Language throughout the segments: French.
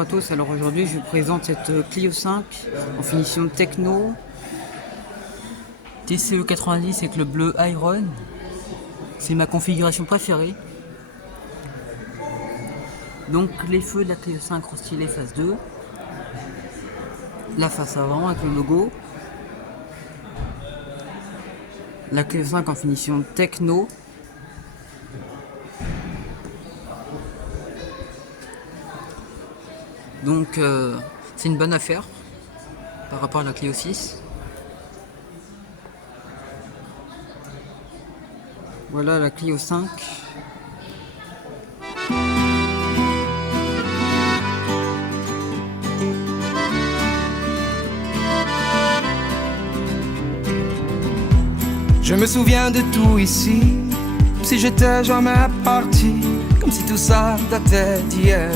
Bonjour à tous, alors aujourd'hui je vous présente cette Clio 5 en finition techno TCE 90 avec le bleu Iron. C'est ma configuration préférée. Donc les feux de la Clio 5 restylés face 2, la face avant avec le logo, la Clio 5 en finition techno. Donc c'est une bonne affaire par rapport à la Clio 6. Voilà la Clio 5. Je me souviens de tout ici, comme si j'étais jamais parti, comme si tout ça datait d'hier.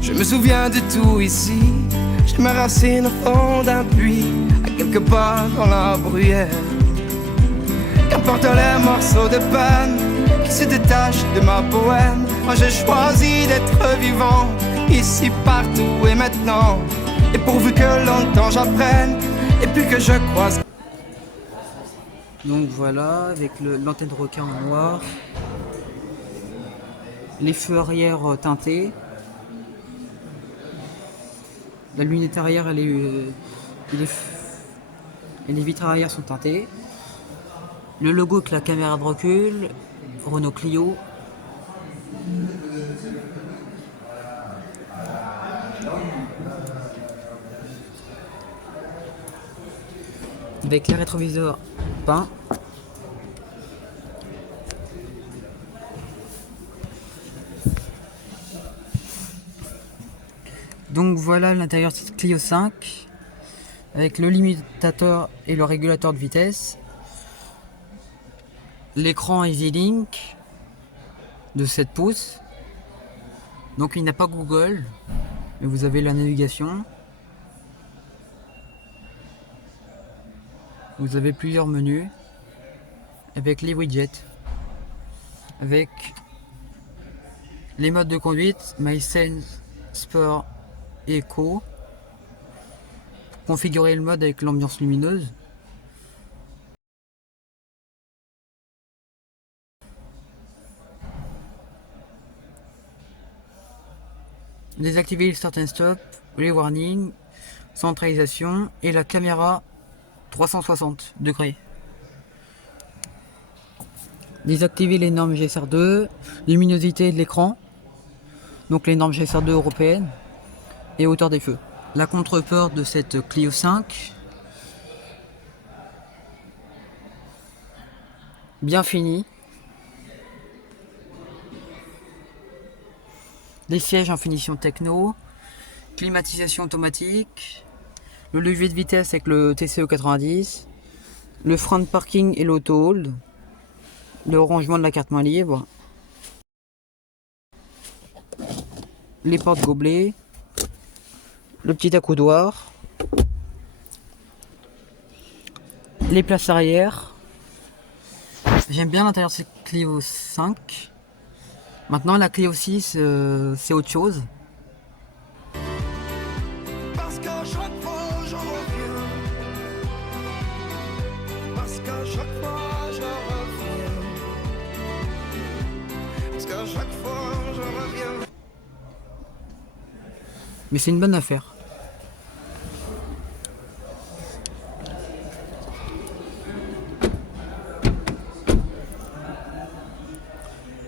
Je me souviens de tout ici, j'ai mes racines au fond d'un puits, à quelque part dans la bruyère. Qu'importe les morceaux de peine qui se détachent de ma poème, moi j'ai choisi d'être vivant, ici, partout et maintenant. Et pourvu que longtemps j'apprenne, et puis que je croise. Donc voilà, avec l'antenne requin en noir, les feux arrière teintés, la lunette arrière et les vitres arrière sont teintées, le logo avec la caméra de recul, Renault Clio. Avec les rétroviseurs peints. Donc voilà l'intérieur de cette Clio 5 avec le limitateur et le régulateur de vitesse, l'écran EasyLink de 7 pouces. Donc il n'a pas Google, mais vous avez la navigation. Vous avez plusieurs menus avec les widgets, avec les modes de conduite, MySense, Sport et Eco. Configurer le mode avec l'ambiance lumineuse. Désactiver le start and stop, les warnings, centralisation et la caméra 360 degrés. Désactiver les normes GSR2, luminosité de l'écran, donc les normes GSR2 européennes et hauteur des feux. La contreporte de cette Clio 5, bien finie. Des sièges en finition techno, climatisation automatique, le levier de vitesse avec le TCE 90, le frein de parking et l'auto-hold, le rangement de la carte main libre, les portes gobelets, le petit accoudoir, les places arrière. J'aime bien l'intérieur de cette Clio 5. Maintenant la Clio 6 c'est autre chose. Parce qu'à chaque fois j'en reviens, parce qu'à chaque fois je reviens, parce qu'à chaque fois je reviens. Mais c'est une bonne affaire.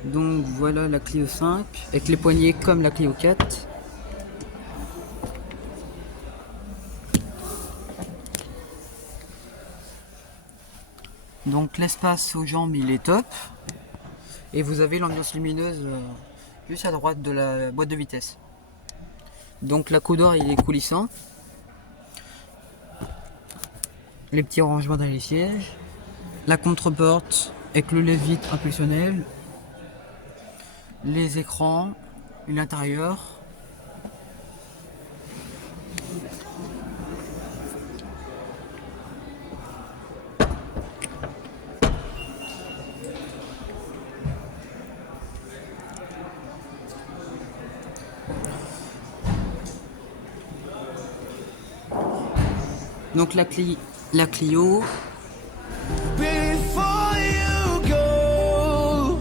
Donc voilà la Clio 5 avec les poignées comme la Clio 4. Donc l'espace aux jambes il est top. Et vous avez l'ambiance lumineuse juste à droite de la boîte de vitesse. Donc l'accoudoir il est coulissant. Les petits rangements dans les sièges. La contreporte avec le lève-vitre impulsionnel. Les écrans, l'intérieur. Donc la Clio. Before you go,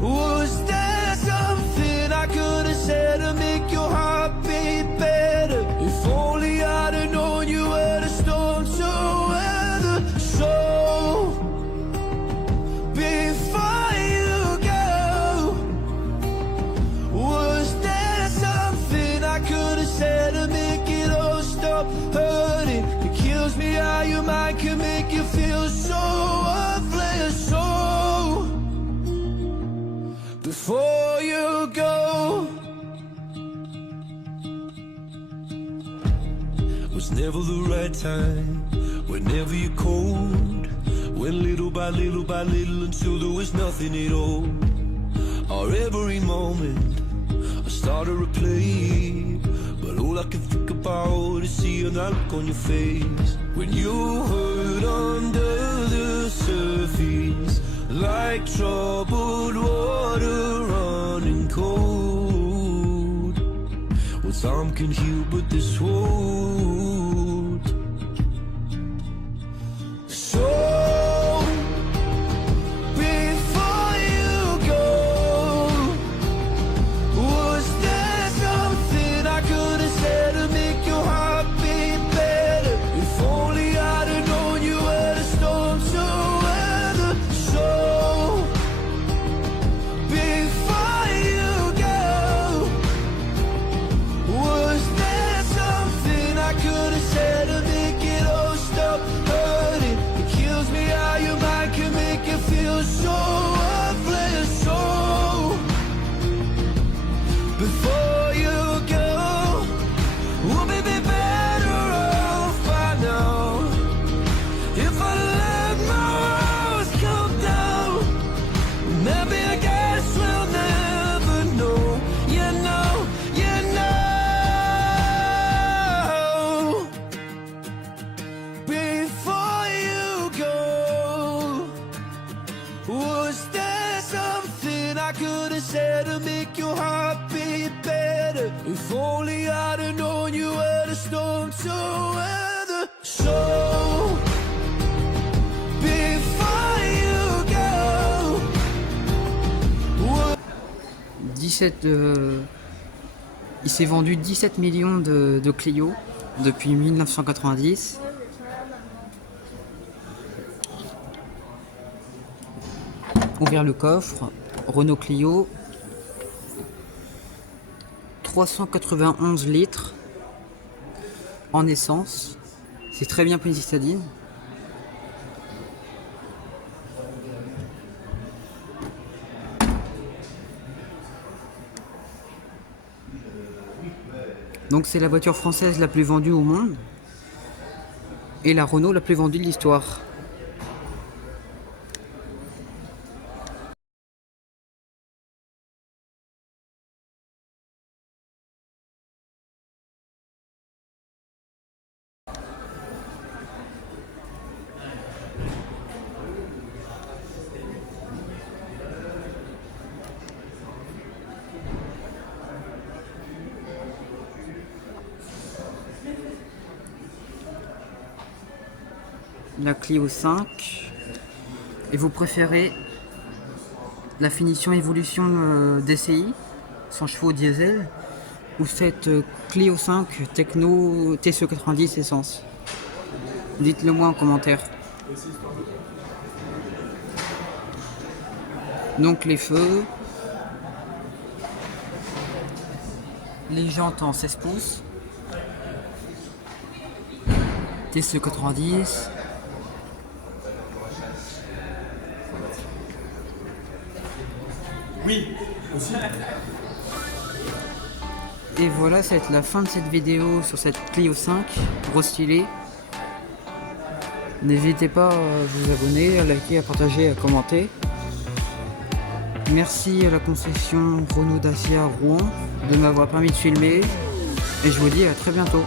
was there something I could have said to make your heart beat better? If only I'd have known you were the storm to weather. So before you go, was there something I could have said to make it all stop hurting? It kills me how your mind can make you feel so worthless. So before you go, was never the right time. Whenever you're cold, went little by little by little until there was nothing at all. Or every moment I started to play, but all I can think about is seeing that look on your face when you hurt under the surface, like troubled water running cold. Well, time can heal, but this won't. So before you go, was there something I could have said to make your heart beat better? If only I'd have known you were the storm to weather. So before you go, was there something I could have said to make it all stop hurting? It kills me how your mind can make you feel so worthless. So before you go, we'll be better off by now. If I let my walls come down, maybe I guess we'll never know. You know, you know. Before you go, was there something I could have said to make your heart beat better? If only I'd have known you were the storm to weather. So before you go, 17, il s'est vendu 17 millions de Clio depuis 1990. Ouvrir le coffre, Renault Clio, 391 litres en essence, c'est très bien polystyrène. Donc c'est la voiture française la plus vendue au monde et la Renault la plus vendue de l'histoire. La Clio 5, et vous préférez la finition évolution DCI 100 chevaux diesel ou cette Clio 5 Techno TCE 90 essence? Dites-le moi en commentaire. Donc les feux, les jantes en 16 pouces, TCE 90. Oui, aussi. Et voilà, ça va être la fin de cette vidéo sur cette Clio 5 restylée. N'hésitez pas à vous abonner, à liker, à partager, à commenter. Merci à la concession Renault Dacia Rouen de m'avoir permis de filmer. Et je vous dis à très bientôt.